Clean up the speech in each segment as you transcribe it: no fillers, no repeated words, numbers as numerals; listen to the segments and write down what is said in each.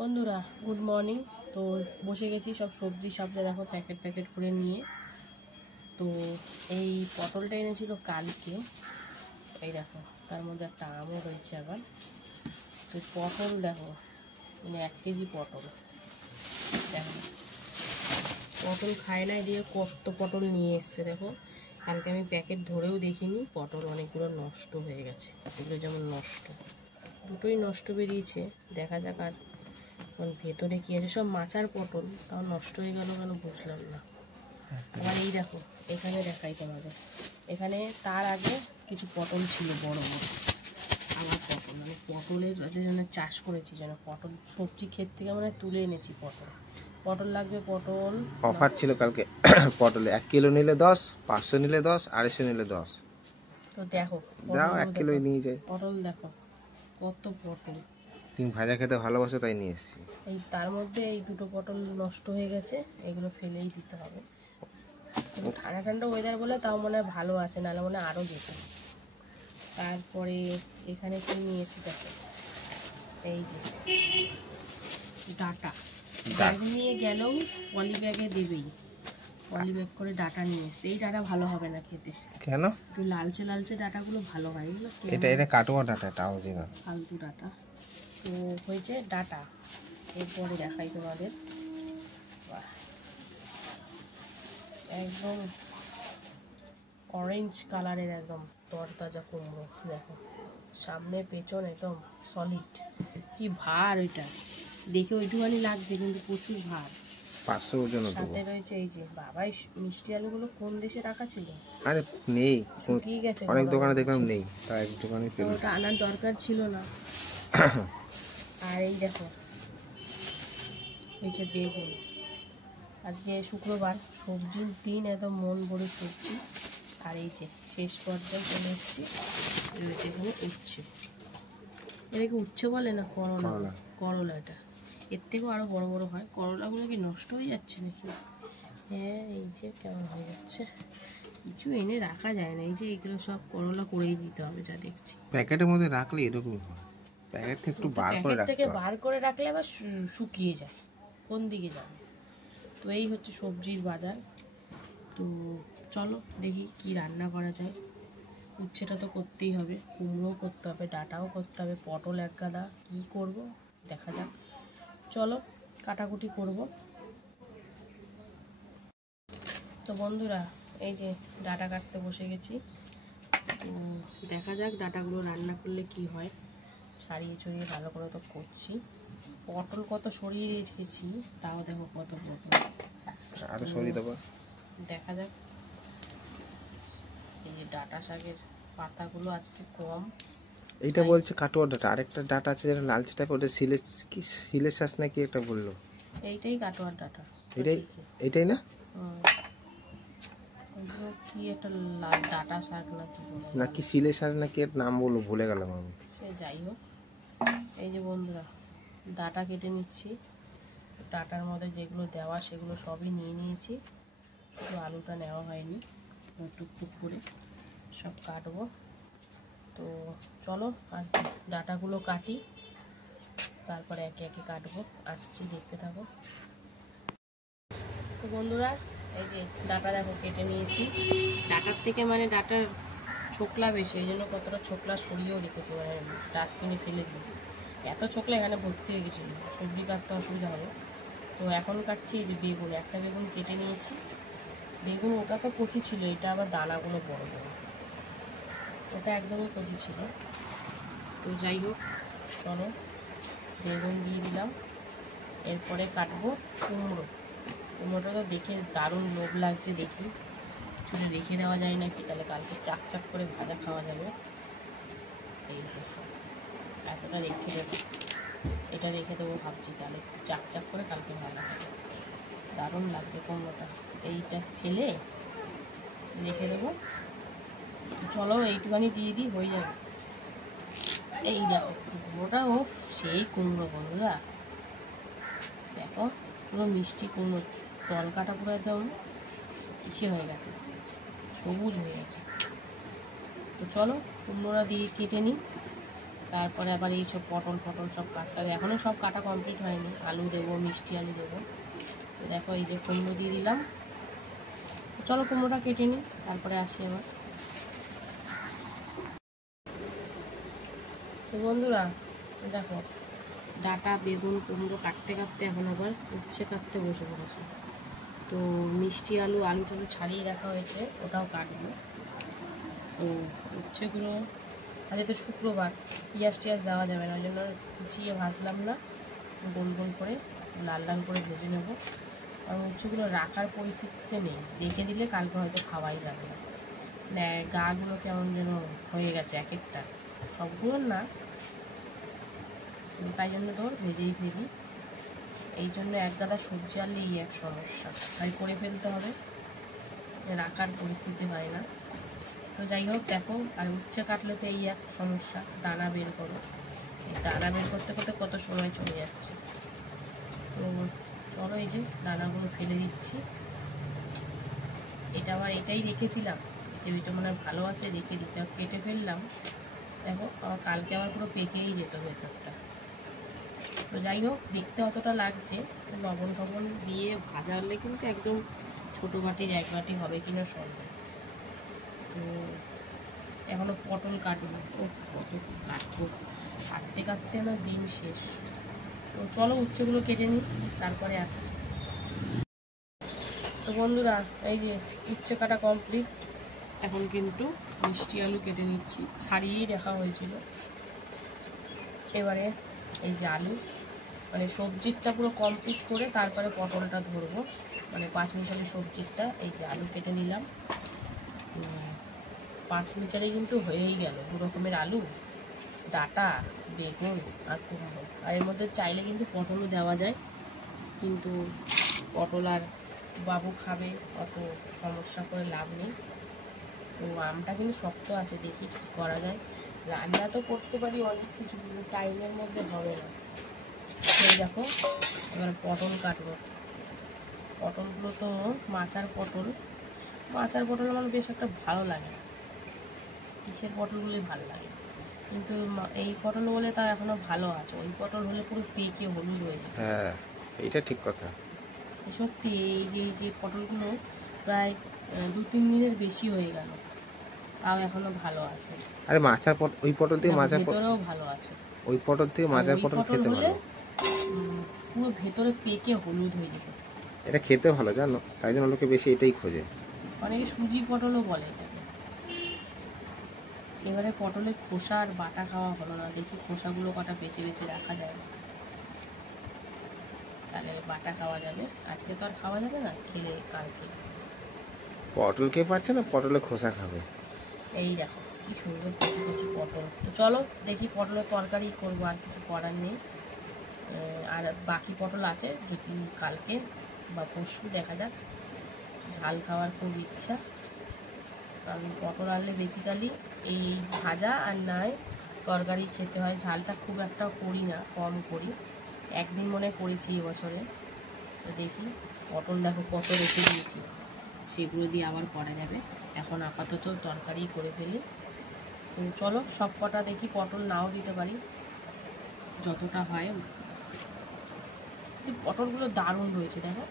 বন্ধুরা good morning. তো বসে গেছি সব সবজি সাপটা দেখো প্যাকেট প্যাকেট করে নিয়ে। তো এই পটলটা এনেছিল কালকে, এই দেখো তার মধ্যে একটা আমও রয়েছে আবার। তো পটল দেখো, মানে 1 কেজি পটল দেখো, পটল খায় না দিয়ে কত পটল নিয়ে এসছে দেখো। কালকে আমি প্যাকেট ধরেও দেখিনি, পটল অনেকগুলো নষ্ট হয়ে গেছে, এগুলো যেমন নষ্ট, দুটোই নষ্ট বেরিয়েছে। দেখা যাক আর ভেতরে কি আছে, সব মাচার পটল, তাও নষ্ট হয়ে গেল কেন বুঝলাম না। আবার এই দেখো এখানে দেখাই তোমাদের, এখানে তার আগে কিছু পটল ছিল বড় বড়, আমার পটল মানে পটলের জন্য চাষ করেছি, যেন পটল সবজি ক্ষেত থেকে মানে তুলে এনেছি। পটল লাগবে, পটল অফার ছিল কালকে পটলে 1 কিলো নিলে 10, 500 নিলে 10, 250 নিলে 10। তো দেখো দাও 1 কিলোই নিয়ে যাই। পটল দেখো কত পটল, তুমি ভাজা খেতে ভালোবাসো তাই নিয়ে এসেছি। এই তার মধ্যে এই দুটো পটল নষ্ট হয়ে গেছে, এগুলো ফেলেই দিতে হবে। ঠান্ডা ঠান্ডা ওয়েদার বলে তাও মনে হয় ভালো আছে, নাহলে মনে হয় আরও যেত। তারপরে এখানে কি নিয়ে এসেছি দেখো, এই যে ডাটা, ব্যাগ নিয়ে গেলেও পলি ব্যাগে দেবেই, পলি ব্যাগ করে ডাটা নিয়ে এসছে। এই ডাটা ভালো হবে না খেতে, কেন? একটু লালচে লালচে ডাটাগুলো ভালো হয়, এগুলো এটা কাটোয়া ডাটা, তাও জিনা ফালতু ডাটা। তো হয়েছে ডাটা, এরপরে দেখাই তোমাদের, একদম অরেঞ্জ কালারের একদম তরতাজা কুমড়ো দেখো, সামনে পেছন একদম সলিড। কি ভার ওইটা, দেখে ওইটুখানি লাগছে কিন্তু প্রচুর ভার। 500 ওজন হবে। সাথে রয়েছে এই যে বাবাই মিষ্টি আলুগুলো কোন দেশে রাখা ছিল, আরে নেই, শুকিয়ে গেছে, অনেক দোকানে দেখলাম নেই, তাই এক দোকানে পেলাম। ওটা আনার দরকার ছিল না। আর এই দেখো হয়েছে বেগুন, আজকে শুক্রবার, সবজির দিন, একদম মন ভরে সবজি। আর এই যে শেষ পর্যায়ে চলে এসেছি, রয়েছে এখানে উচ্ছে, এটাকে উচ্ছে বলে না করলা, করলা এটা, এর থেকেও আরও বড় বড় হয়। করলাগুলো কি নষ্ট হয়ে যাচ্ছে নাকি? হ্যাঁ এই যে কেমন হয়ে যাচ্ছে, কিছু এনে রাখা যায় না, এই যে এগুলো সব করলা করেই দিতে হবে যা দেখছি। প্যাকেটের মধ্যে রাখলে এরকম হয়, প্যাকেট থেকে একটু বার করে রাখতে থেকে বার করে রাখলে আবার শুকিয়ে যায়, কোন দিকে যাবে। তো এই হচ্ছে সবজির বাজার। তো চলো দেখি কি রান্না করা যায়। উচ্ছেটা তো করতেই হবে, কুমড়োও করতে হবে, ডাঁটাও করতে হবে, পটল এক গাদা, কী করবো দেখা যাক। চলো কাটাকুটি করব। তো বন্ধুরা এই যে ডাঁটা কাটতে বসে গেছি, তো দেখা যাক ডাঁটাগুলো রান্না করলে কি হয়। ছাড়িয়ে ছড়িয়ে ভালো করে তো করছি, পটল কত সরিয়ে রেখেছি, তাও দেখো কত পটল, আরো সরিয়ে দেবো, দেখা যাক। এই যে ডাঁটা শাকের পাতাগুলো আজকে কম। এইটা বলছে কাটোয়া ডাটা, আরেকটা ডাটা আছে যেটা লালচে টাইপের, ওটা সিলের শাঁস নাকি একটা বললো। এইটাই কাটোয়ার ডাঁটা, এইটাই না? কি একটা ডাঁটা শাক নাকি সিলে শাঁস নাকি এর নাম বললো, ভুলে গেলাম আমি। সে যাই হোক, এই যে বন্ধুরা ডাঁটা কেটে নিচ্ছি, ডাঁটার মধ্যে যেগুলো দেওয়া সেগুলো সবই নিয়ে নিয়েছি, শুধু আলুটা নেওয়া হয়নি, টুকটুক করে সব কাটবো। তো চলো আর ডাঁটাগুলো কাটি, তারপরে একে একে কাটবো, আসছি দেখতে থাকো। তো বন্ধুরা এই যে ডাঁটা দেখো কেটে নিয়েছি, ডাঁটার থেকে মানে ডাঁটার ছোকলা বেশি, এই জন্য কতটা ছোকলা সরিয়েও রেখেছি, মানে ডাস্টবিনে ফেলে দিয়েছি। এত ছোকলা এখানে ভর্তি হয়ে গেছিলো, সবজি কাটতে অসুবিধা হবে। তো এখন কাটছি এই যে বেগুন, একটা বেগুন কেটে নিয়েছি। বেগুন ওটা তো কচি ছিল, এটা আবার দানাগুলো বড় বড়, ওটা একদমই কচি ছিল। তো যাই হোক চলো বেগুন দিয়ে দিলাম, এরপরে কাটবো কুমড়ো। কুমড়োটা তো দেখে দারুণ লোভ লাগছে, দেখি কিছুটা রেখে দেওয়া যায় নাকি, তাহলে কালকে চাক চাক করে ভাজা খাওয়া যাবে। এই যে এতটা রেখে দেবো, এটা রেখে দেবো ভাবছি, তাহলে চাক চাক করে কালকে ভাজা খাবো, দারুণ লাগছে কুমড়োটা। এইটা ফেলে রেখে দেবো, চলো এইটুখানি দিয়ে দিই হয়ে যাবে। এই দেখো কুমড়োটা, ও সেই কুমড়ো বন্ধুরা দেখো, পুরো মিষ্টি কুমড়ো, তলকাটা পুরো একদম ইসে হয়ে গেছে, সবুজ হয়ে গেছে। তো চলো কুমড়োটা দিয়ে কেটে নিই, তারপরে আবার এই সব পটল ফটল সব কাটতে হবে। এখনও সব কাটা কমপ্লিট হয়নি। আলু দেবো, মিষ্টি আলু দেবো। তো দেখো এই যে কুমড়ো দিয়ে দিলাম। চলো কুমড়োটা কেটে নিই, তারপরে আসি আবার। তো বন্ধুরা দেখো, ডাঁটা বেগুন কুমড়ো কাটতে কাটতে এখন আবার উচ্ছে কাটতে বসে পড়েছে। তো মিষ্টি আলু টালু ছাড়িয়ে রাখা হয়েছে, ওটাও কাটবো। তো উচ্ছেগুলো আজকে তো শুক্রবার, পেঁয়াজ টিয়াজ দেওয়া যাবে না, ওই জন্য কুচিয়ে ভাজলাম না, গোল গোল করে লাল লাল করে ভেজে নেব। কারণ উচ্ছেগুলো রাখার পরিস্থিতিতে নেই, রেখে দিলে কালকে হয়তো খাওয়াই যাবে না। মানে গাগুলো কেমন যেন হয়ে গেছে এক একটা, সবগুলো না, তাই জন্য তোর ভেজেই ফেলি। এই জন্য এক গাদা সবজি আনলে এই এক সমস্যা, তাই করে ফেলতে হবে, রাখার পরিস্থিতি হয় না। তো যাই হোক দেখো, আর উচ্ছে কাটলে তো এই এক সমস্যা, দানা বের করো। এই দানা বের করতে করতে কত সময় চলে যাচ্ছে। তো চলো এই যে দানাগুলো ফেলে দিচ্ছি। এটা আবার এটাই রেখেছিলাম, যে এটা মনে হয় ভালো আছে, রেখে দিতে, কেটে ফেললাম। দেখো আমার কালকে আবার পুরো পেকেই যেত ভেতরটা। তো যাই হোক, দেখতে অতটা লাগছে, লবণ টবণ দিয়ে ভাজা হলে কিন্তু একদম ছোটো বাটির এক বাটি হবে কিনা সন্দেহ। তো এখনও পটল কাটবো, ও কত কাটবো, কাটতে কাটতে আমার দিন শেষ। তো চলো উচ্ছেগুলো কেটে নিই, তারপরে আসছি। তো বন্ধুরা এই যে উচ্ছে কাটা কমপ্লিট। এখন কিন্তু মিষ্টি আলু কেটে নিচ্ছি, ছাড়িয়েই রাখা হয়েছিল। এবারে এই যে আলু, মানে সবজিটা পুরো কমপ্লিট করে তারপরে পটলটা ধরবো, মানে 5 মিশালি সবজিটা। এই যে আলু কেটে নিলাম, 5 মিশালি কিন্তু হয়েই গেল। 2 রকমের আলু, ডাঁটা, বেগুন আর কুমড়ো। আর এর মধ্যে চাইলে কিন্তু পটলও দেওয়া যায়, কিন্তু পটল আর বাবু খাবে, অত সমস্যা করে লাভ নেই। তো আমটা কিন্তু শক্ত আছে, দেখি কী করা যায়। রান্না তো করতে পারি অনেক কিছু, কিন্তু টাইমের মধ্যে হবে না। সেই দেখো এবার পটল কাটবো। পটলগুলো তো মাচার পটল আমার বেশ একটা ভালো লাগে, কিসের পটলগুলোই ভালো লাগে, কিন্তু এই পটল বলে তা এখনো ভালো আছে। ওই পটল হলে পুরো পেকে হলুদ হয়ে যায়। হ্যাঁ, এটা ঠিক কথা। সত্যি এই যে পটলগুলো প্রায় 2-3 দিনের বেশি হয়ে গেল, তাও এখনো ভালো আছে। আরে মাচার পটল, ওই পটল থেকে মাচার পটল, ভেতরেও ভালো আছে। ওই পটল থেকে মাচার পটল খেতে ভালো, পুরো ভেতরে পেকে হলুদ হয়ে যেত। এটা খেতে ভালো জানো, তাই জন্য লোকে বেশি এটাই খোঁজে। অনেকে সুজি পটলও বলে এটাকে। এবারে পটলের খোসা আর বাটা খাওয়া হলো না, দেখি খোসাগুলো কটা বেছে বেছে রাখা যায়, তাহলে বাটা খাওয়া যাবে। আজকে তো আর খাওয়া যাবে না, খেলে কালকে। পটল কে পাচ্ছে না, পটলের খোসা খাবে। এই দেখো কি সুন্দর কচি কচি পটল। তো চলো দেখি পটলের তরকারি করবো, আর কিছু করার নেই। আর বাকি পটল আছে, যেটি কালকে বা পরশু দেখা যাক। ঝাল খাওয়ার খুব ইচ্ছা, কারণ পটল আনলে বেসিক্যালি এই ভাজা আর নয় তরকারি খেতে হয়। ঝালটা খুব একটা করি না, কম করি, একদিন মনে করেছি এবছরে। তো দেখি, পটল দেখো কত রেখে দিয়েছি, সেগুলো দিয়ে আবার করা যাবে। এখন আপাতত তরকারি করে ফেলি। তো চলো সব কটা দেখি, পটল নাও দিতে পারি, যতটা হয়। কিন্তু পটলগুলো দারুণ রয়েছে দেখো,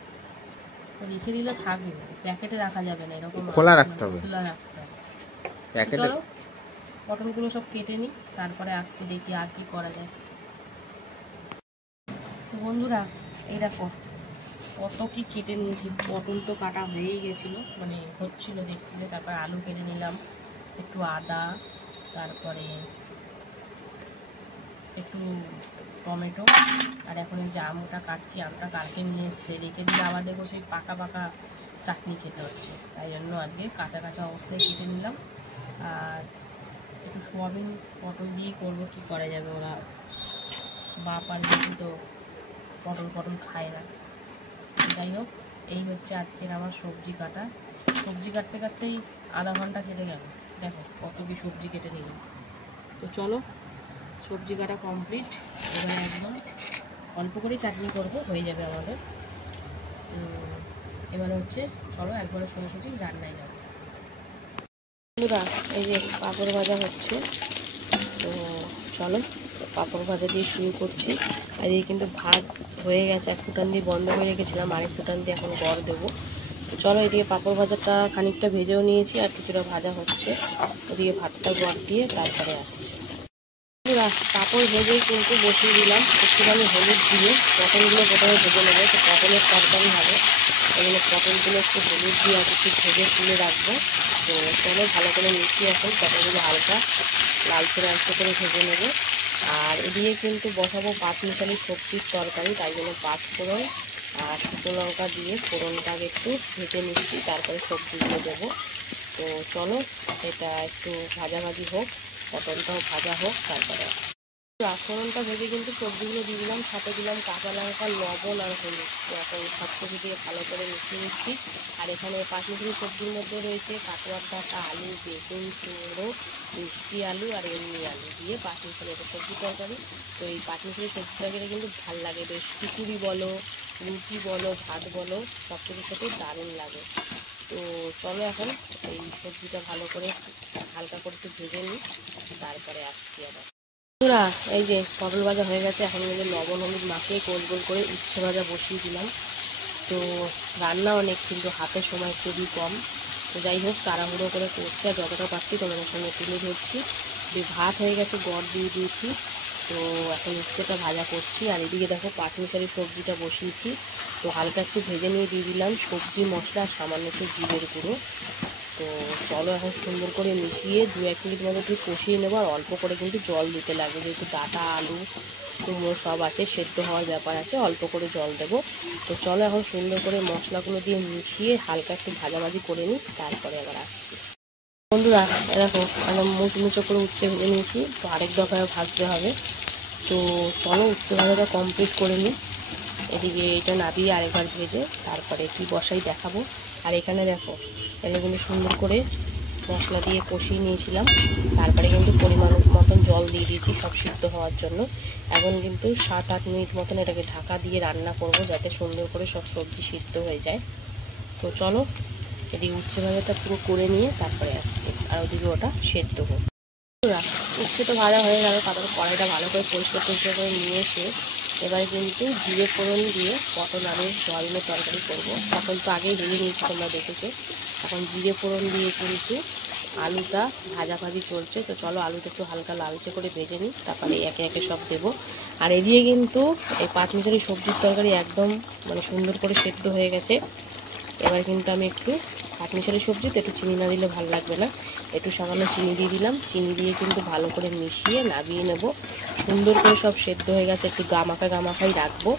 রেখে দিলে থাকবে, প্যাকেটে রাখা যাবে না, এরকম খোলা রাখতে হবে, খোলা রাখতে হবে। প্যাকেটে। চলো পটলগুলো সব কেটে নিই, তারপরে আসছি, দেখি আর কি করা যায়। তো বন্ধুরা এই দেখো কত কি কেটে নিয়েছি। পটল তো কাটা হয়েই গেছিলো, মানে হচ্ছিল দেখছিলে। তারপরে আলু কেটে নিলাম, একটু আদা, তারপরে একটু টমেটো, আর এখন এই যে আমটা কাটছি। আমটা কালকে নিয়ে এসছে, রেখে দিলে আবার দেখো সেই পাকা পাকা চাটনি খেতে হচ্ছে, তাই জন্য আজকে কাঁচা কাঁচা অবস্থায় কেটে নিলাম। আর একটু সোয়াবিন পটল দিয়েই করবো, কি করা যাবে, ওরা বাপ আর বেশি তো পটল খায় না। যাই হোক, এই হচ্ছে আজকের আমার সবজি কাটা। সবজি কাটতে কাটতেই আধা ঘন্টা কেটে গেল, দেখো কত কি সবজি কেটে নিলাম। তো চলো সবজি কাটা কমপ্লিট, এবার একদম অল্প করে চাটনি করব, হয়ে যাবে আমাদের। এবারে হচ্ছে চলো একবারে সোজাসুজি রান্নায় যাবো। বন্ধুরা এই যে পাঁপড় ভাজা হচ্ছে, তো চলো পাঁপড় ভাজা দিয়ে শুরু করছি। আর এই কিন্তু ভাত হয়ে গেছে, এক ফুটান দিয়ে বন্ধ করে রেখেছিলাম, আরেক ফুটান দিয়ে এখন গড় দেবো। তো চলো এদিকে পাঁপড় ভাজাটা খানিকটা ভেজেও নিয়েছি আর কিছুটা ভাজা হচ্ছে, ওদিকে ভাতটা গড় দিয়ে তারপরে আসছে। পাঁপড় ভেজে কিন্তু বসিয়ে দিলাম, একটুখানি হলুদ দিয়ে পটলগুলো প্রথমে ভেজে নেবো। তো পটলের তরকারি হবে, এগুলো পটলগুলো একটু হলুদ দিয়ে আর একটু ভেজে তুলে রাখবো। তো চলো ভালো করে মিশিয়ে এখন পটলগুলো হালকা লালচে লালচে করে ভেজে নেবো। আর এদিকে কিন্তু বসাবো পাঁচমিশালি সবজির তরকারি, তাই জন্য পাঁচফোড়ন আর শুকনো লঙ্কা দিয়ে ফোড়নটাকে একটু ভেজে নিচ্ছি, তারপরে সবজিগুলো দেবো। তো চলো এটা একটু ভাজাভাজি হোক, পটলটাও ভাজা হোক, তারপরে ফোড়নটা ভেজে কিন্তু সবজিগুলো দিয়ে দিলাম, সাথে দিলাম কাঁচা লঙ্কা, লবণ আর হলুদ। তো এখন সব কিছু দিয়ে ভালো করে মিশিয়ে নিচ্ছি। আর এখানে পাঁচমিশালি সবজির মধ্যে রয়েছে কাটোয়ার ডাঁটা, আলু, বেগুন, কুমড়ো, মিষ্টি আলু আর এমনি আলু দিয়ে পাঁচমিশালি একটা সবজি তরকারি। তো এই পাঁচমিশালি সবজি তরকারি কিন্তু ভালো লাগে, বেশ খিচুড়ি বলো, রুটি বলো, ভাত বলো, সব কিছুর সাথেই দারুণ লাগে। তো চলো এখন এই সবজিটা ভালো করে হালকা করে একটু ভেজে নিই, তারপরে আসছি আবার। এই যে পটল ভাজা হয়ে গেছে, এখন কিন্তু লবণ হলুদ মাখিয়ে গোল গোল করে উচ্ছে ভাজা বসিয়ে দিলাম। তো রান্না অনেক, কিন্তু হাতে সময় খুবই কম। তো যাই হোক তাড়াহুড়ো করে করছি, আর যতটা পারছি তোমাদের সঙ্গে তুলে ধরছি। ভাত হয়ে গেছে, গড় দিয়ে দিয়েছি। তো এখন উচ্ছেটা ভাজা করছি। আর এদিকে দেখো পাঁচমিশালি সবজিটা বসিয়েছি। তো হালকা একটু ভেজে নিয়ে দিয়ে দিলাম সবজি মশলা, সামান্য একটু জিরের গুঁড়ো। তো চলো এখন সুন্দর করে মিশিয়ে 2-1 মিনিট মতো একটু কষিয়ে নেবো। আর অল্প করে কিন্তু জল দিতে লাগবে, যেহেতু ডাঁটা, আলু, কুমড়ো সব আছে, সেদ্ধ হওয়ার ব্যাপার আছে, অল্প করে জল দেবো। তো চলো এখন সুন্দর করে মশলাগুলো দিয়ে মিশিয়ে হালকা একটু ভাজাভাজি করে নিই, তারপরে আবার আসছি। বন্ধুরা দেখো একদম মুচমুচো করে উচ্ছে ভেজে নিয়েছি, তো আরেক দফায় ভাজতে হবে। তো চলো উচ্ছে ভাজাটা কমপ্লিট করে নিই। এদিকে এটা নাবিয়ে আরেকবার ভেজে তারপরে কি বসাই দেখাবো। আর এখানে দেখো তাহলে কিন্তু সুন্দর করে মশলা দিয়ে কষিয়ে নিয়েছিলাম, তারপরে কিন্তু পরিমাণ মতন জল দিয়ে দিয়েছি সব সিদ্ধ হওয়ার জন্য। এখন কিন্তু 7-8 মিনিট মতন এটাকে ঢাকা দিয়ে রান্না করব, যাতে সুন্দর করে সব সবজি সিদ্ধ হয়ে যায়। তো চলো এদিকে উচ্ছে ভাজাটা পুরো করে নিয়ে তারপরে আসছি, আর ওদিকে ওটা সেদ্ধ হোক। উচ্ছে তো ভাজা হয়ে গেল, তারপরে কড়াইটা ভালো করে পরিষ্কার করে নিয়ে এসে এবারে কিন্তু জিরে ফোড়ন দিয়ে পটল আলুর সয়াবিনের তরকারি করবো। পটল তো আগেই ভেজে নিয়েছি, তোমরা দেখেছো। এখন জিরে ফোড়ন দিয়ে কিন্তু আলুটা ভাজাভাজি চলছে। তো চলো আলুটা একটু হালকা লালচে করে ভেজে নিই, তারপরে একে একে সব দেবো। আর এদিকে কিন্তু এই পাঁচমিশালি সবজির তরকারি একদম মানে সুন্দর করে সেদ্ধ হয়ে গেছে। এবার কিন্তু আমি একটু পাঁচমিশালি সবজি তো একটু চিনি না দিলে ভালো লাগবে না, একটু সামান্য চিনি দিয়ে দিলাম। চিনি দিয়ে কিন্তু ভালো করে মিশিয়ে নামিয়ে নেব। সুন্দর করে সব সেদ্ধ হয়ে গেছে, একটু গামাখাই রাখবো।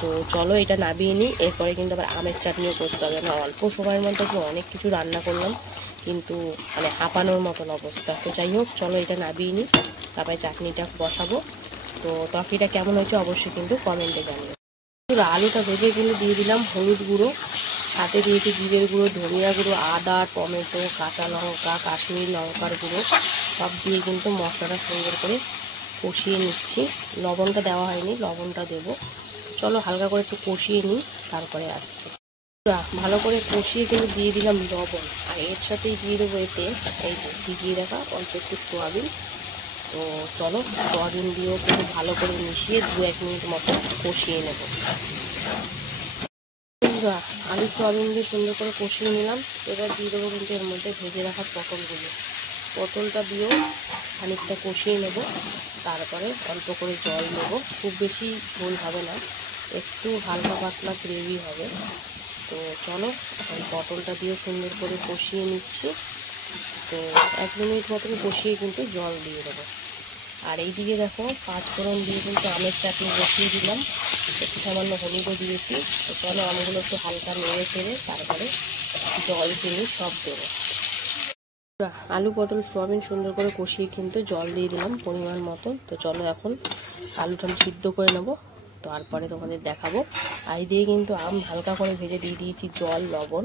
তো চলো এটা নামিয়ে নিই, এরপরে কিন্তু আবার আমের চাটনিও করতে হবে। না অল্প সময়ের মধ্যে অনেক কিছু রান্না করলাম, কিন্তু মানে হাঁপানোর মতন অবস্থা। তো যাই হোক চলো এটা নামিয়ে নিই, তারপরে চাটনিটা বসাবো। তো তরকারিটা কেমন হয়েছে অবশ্যই কিন্তু কমেন্টে জানিও। আলুটা ভেজে কিন্তু দিয়ে দিলাম হলুদ গুঁড়ো, সাথে দিয়েছি জিরের গুঁড়ো, ধনিয়া গুঁড়ো, আদা, টমেটো, কাঁচা লঙ্কা, কাশ্মীরি লঙ্কার গুঁড়ো সব দিয়ে কিন্তু মশলাটা সুন্দর করে কষিয়ে নিচ্ছি। লবণটা দেওয়া হয়নি, লবণটা দেবো। চলো হালকা করে একটু কষিয়ে নিই, তারপরে আসছি। ভালো করে কষিয়ে কিন্তু দিয়ে দিলাম লবণ, আর এর সাথেই দিয়ে দেবো এতে এই যে ভিজিয়ে রাখা অল্প একটু সোয়াবিন। তো চলো সোয়াবিন দিয়েও কিন্তু ভালো করে মিশিয়ে 2-1 মিনিট মতো কষিয়ে নেব। আলু সোয়াবিন দিয়ে সুন্দর করে কষিয়ে নিলাম। এবার দিয়ে দেবো কিন্তু এর মধ্যে ভেজে রাখা পটলগুলো। পটলটা দিয়েও খানিকটা কষিয়ে নেব, তারপরে অল্প করে জল নেব। খুব বেশি ঝোল হবে না, একটু হালকা পাতলা গ্রেভি হবে। তো চলো পটলটা দিয়ে সুন্দর করে কষিয়ে নিচ্ছি। তো 1 মিনিট মতন কষিয়ে কিন্তু জল দিয়ে দেবো। আর এইদিকে দেখো পাঁচফোড়ন দিয়ে কিন্তু আমের চাটনি বসিয়ে দিলাম, একটু সামান্য হলুদও দিয়েছি। তো চলো আমগুলো একটু হালকা নেড়ে চেড়ে তারপরে জল চিনি সব দেবো। আলু পটল সোয়াবিন সুন্দর করে কষিয়ে কিন্তু জল দিয়ে দিলাম পরিমাণ মতো। তো চলো এখন আলুটা আমি সিদ্ধ করে নেবো, তারপরে তোমাদের দেখাবো। আর দিয়ে কিন্তু আম হালকা করে ভেজে দিয়ে দিয়েছি জল, লবণ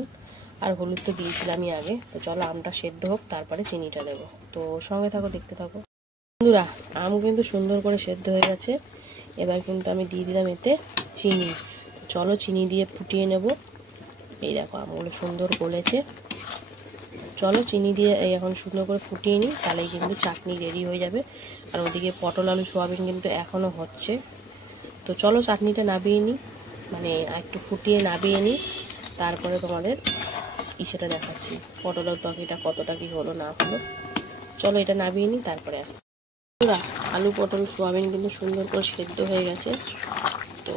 আর হলুদ তো দিয়েছিলামই আগে। তো চলো আমটা সেদ্ধ হোক, তারপরে চিনিটা দেবো। তো সঙ্গে থাকো, দেখতে থাকো। বন্ধুরা আম কিন্তু সুন্দর করে সেদ্ধ হয়ে গেছে, এবার কিন্তু আমি দিয়ে দিলাম এতে চিনি। চলো চিনি দিয়ে ফুটিয়ে নেব। এই দেখো আমগুলো সুন্দর গলেছে। চলো চিনি দিয়ে এখন শুকনো করে ফুটিয়ে নিই, তাহলেই কিন্তু চাটনি রেডি হয়ে যাবে। আর ওদিকে পটল আলু সোয়াবিন কিন্তু এখনও হচ্ছে। তো চলো চাটনিটা নাবিয়ে নিই, মানে একটু ফুটিয়ে নাবিয়ে নিই, তারপরে তোমাদের সেটা দেখাচ্ছি পটলের তরকারিটা কতটা কি হলো না হলো। চলো এটা নাবিয়ে নিই, তারপরে আসছি। আলু পটল সোয়াবিন কিন্তু সুন্দর করে সেদ্ধ হয়ে গেছে। তো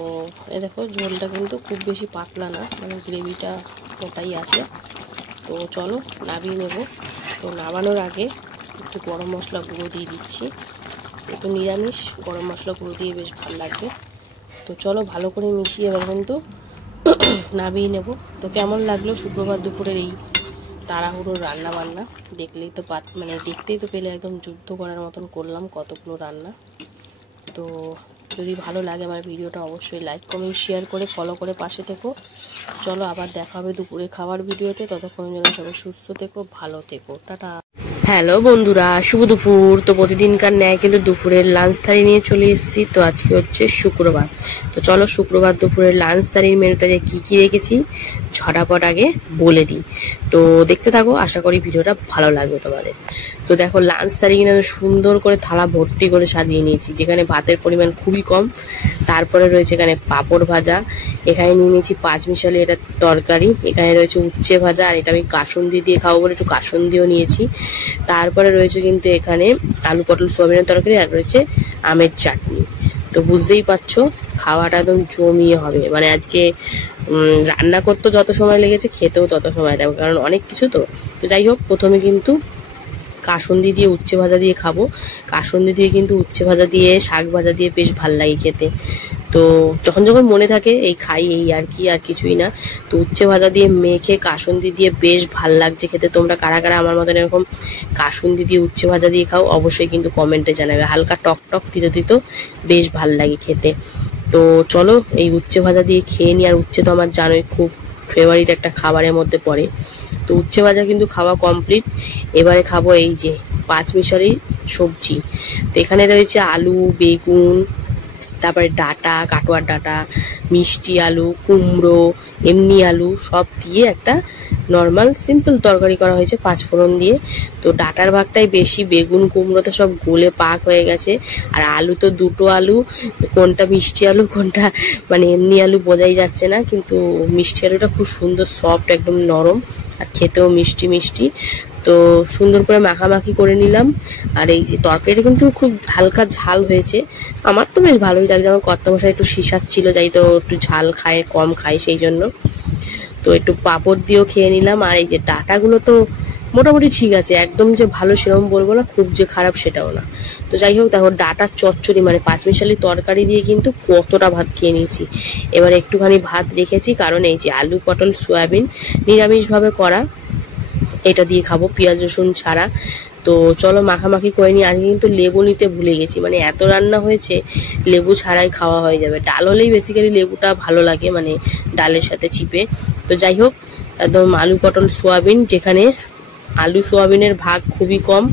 এ দেখো ঝোলটা কিন্তু খুব বেশি পাতলা না, মানে গ্রেভিটা ওটাই আছে। তো চলো নাবিয়ে নেব। তো নামানোর আগে একটু গরম মশলা গুঁড়ো দিয়ে দিচ্ছি, একটু নিরামিষ গরম মশলা গুঁড়ো দিয়ে বেশ ভালো লাগবে। তো চলো ভালো করে মিশিয়ে এবার কিন্তু নাবিয়ে নেব। তো কেমন লাগলো শুক্রবার দুপুরের এই তাড়াহুড়োর রান্না বান্না, দেখলেই তো মানে দেখতেই তো পেলে একদম যুদ্ধ করার মতন করলাম কতগুলো রান্না। তো যদি ভালো লাগে আমার ভিডিওটা অবশ্যই লাইক কমেন্ট শেয়ার করে ফলো করে পাশে থেকো। চলো আবার দেখা হবে দুপুরে খাবার ভিডিওতে, ততক্ষণ যেন সবাই সুস্থ থেকো, ভালো থেকো, টাটা। হ্যালো বন্ধুরা, শুভ দুপুর। তো প্রতিদিনকার ন্যায় কিন্তু দুপুরের লাঞ্চ থালি নিয়ে চলে এসেছি। তো আজকে হচ্ছে শুক্রবার। তো চলো শুক্রবার দুপুরের লাঞ্চ থালির মেনুতে কি কি রেখেছি ঝটাপট আগে বলে দিই। তো দেখতে থাকো, আশা করি ভিডিওটা ভালো লাগবে তোমাদের। তো দেখো লাঞ্চ থালি কিনা সুন্দর করে থালা ভর্তি করে সাজিয়ে নিয়েছি, যেখানে ভাতের পরিমাণ খুবই কম। তারপরে রয়েছে এখানে পাঁপড় ভাজা, এখানে নিয়ে নিয়েছি পাঁচমিশালি এটা তরকারি, এখানে রয়েছে উচ্ছে ভাজা, আর এটা আমি কাসুন্দি দিয়ে খাবো বলে একটু কাসুন্দিও নিয়েছি। তারপরে রয়েছে কিন্তু এখানে আলু পটল সোয়াবিনের তরকারি, আর রয়েছে আমের চাটনি। তো বুঝতেই পারছো খাওয়াটা একদম জমিয়ে হবে। মানে আজকে রান্না করতে যত সময় লেগেছে খেতেও তত সময় লাগবে, কারণ অনেক কিছু। তো যাই হোক, প্রথমে কিন্তু কাসুন্দি দিয়ে উচ্ছে ভাজা দিয়ে খাবো। কাসুন্দি দিয়ে কিন্তু উচ্ছে ভাজা দিয়ে শাক ভাজা দিয়ে বেশ ভাল লাগে খেতে। তো যখন যখন মনে থাকে এই খাই, এই আর কি, আর কিছুই না। তো উচ্ছে ভাজা দিয়ে মেখে কাসুন্দি দিয়ে বেশ ভাল লাগছে খেতে। তোমরা কারা কারা আমার মতন এরকম কাসুন্দি দিয়ে উচ্ছে ভাজা দিয়ে খাও অবশ্যই কিন্তু কমেন্টে জানাবে। হালকা টক টক তিতো তিতো বেশ ভাল লাগে খেতে। তো চলো এই উচ্ছে ভাজা দিয়ে খেয়ে নিই। আর উচ্ছে তো আমার জানোই খুব ফেভারিট একটা খাবারের মধ্যে পড়ে। তো উচ্ছে ভাজা কিন্তু খাওয়া কমপ্লিট। এবারে খাবো এই যে পাঁচমিশালি সবজি। তো এখানে রয়েছে আলু, বেগুন, তারপরে ডাটা, কাটোয়ার ডাটা, মিষ্টি আলু, কুমড়ো, এমনি আলু সব দিয়ে একটা নর্মাল সিম্পল তরকারি করা হয়েছে পাঁচফোড়ন দিয়ে। তো ডাটার ভাগটাই বেশি, বেগুন কুমড়োতে সব গলে পাক হয়ে গেছে। আর আলু তো দুটো আলু, কোনটা মিষ্টি আলু কোনটা মানে এমনি আলু বোঝাই যাচ্ছে না, কিন্তু মিষ্টি আলুটা খুব সুন্দর সফট, একদম নরম, আর খেতেও মিষ্টি মিষ্টি। তো সুন্দর করে মাখামাখি করে নিলাম। আর এই যে তরকারিটা কিন্তু খুব হালকা ঝাল হয়েছে, আমার তো বেশ ভালোই লাগছে। আমার কর্তামশাই একটু শিশার ছিল, যাই তো একটু ঝাল খায়, কম খায়, সেই জন্য। তো একটু পাঁপড় দিয়েও খেয়ে নিলাম। আর এই যে ডাটাগুলো তো মোটামুটি ঠিক আছে, একদম যে ভালো সেরকম বলবো না, খুব যে খারাপ সেটাও না। তো যাই হোক দেখো ডাটার চচ্চড়ি মানে পাঁচমিশালি তরকারি দিয়ে কিন্তু কতটা ভাত খেয়ে নিয়েছি। এবার একটুখানি ভাত রেখেছি, কারণ এই যে আলু পটল সোয়াবিন নিরামিষভাবে করা, এটা দিয়ে খাবো পেঁয়াজ রসুন ছাড়া। তো চলো মাখামাখি করে নিই। আজকে কিন্তু লেবু নিতে ভুলে গেছি, মানে এত রান্না হয়েছে লেবু ছাড়াই খাওয়া হয়ে যাবে। ডাল হলেই বেসিক্যালি লেবুটা ভালো লাগে, মানে ডালের সাথে চিপে। তো যাই হোক একদম আলু পটল সোয়াবিন, যেখানে আলু সোয়াবিনের ভাগ খুবই কম,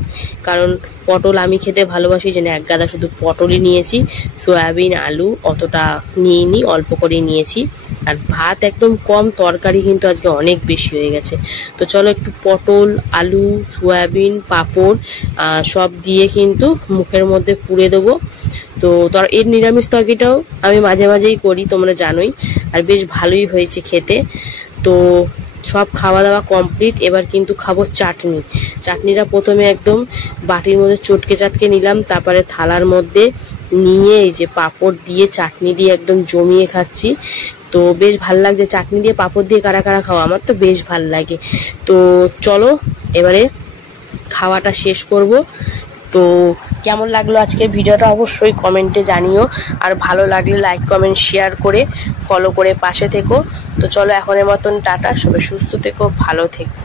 কারণ পটল আমি খেতে ভালোবাসি, যেন এক গাদা শুধু পটলই নিয়েছি, সোয়াবিন আলু অতটা নিইনি, অল্প করে নিয়েছি। আর ভাত একদম কম, তরকারি কিন্তু আজকে অনেক বেশি হয়ে গেছে। তো চলো একটু পটল আলু সোয়াবিন পাঁপড় সব দিয়ে কিন্তু মুখের মধ্যে পুড়ে দেবো। তো এর নিরামিষ তরকারিটাও আমি মাঝে মাঝেই করি, তোমরা জানোই, আর বেশ ভালোই হয়েছে খেতে। তো সব খাওয়া দাওয়া কমপ্লিট। এবার কিন্তু খাবো চাটনি। চাটনিটা প্রথমে একদম বাটির মধ্যে চটকে চাটকে নিলাম, তারপরে থালার মধ্যে নিয়ে এই যে পাঁপড় দিয়ে চাটনি দিয়ে একদম জমিয়ে খাচ্ছি। তো বেশ ভাল লাগছে চাটনি দিয়ে পাঁপড় দিয়ে কারা কারা খাওয়া, আমার তো বেশ ভাল লাগে। তো চলো এবারে খাওয়াটা শেষ করব। তো কেমন লাগলো আজকের ভিডিওটা অবশ্যই কমেন্টে জানিও, আর ভালো লাগলে লাইক কমেন্ট শেয়ার করে ফলো করে পাশে থেকো। তো চলো এখনের মতন টাটা, সবাই সুস্থ থেকো, ভালো থেকো।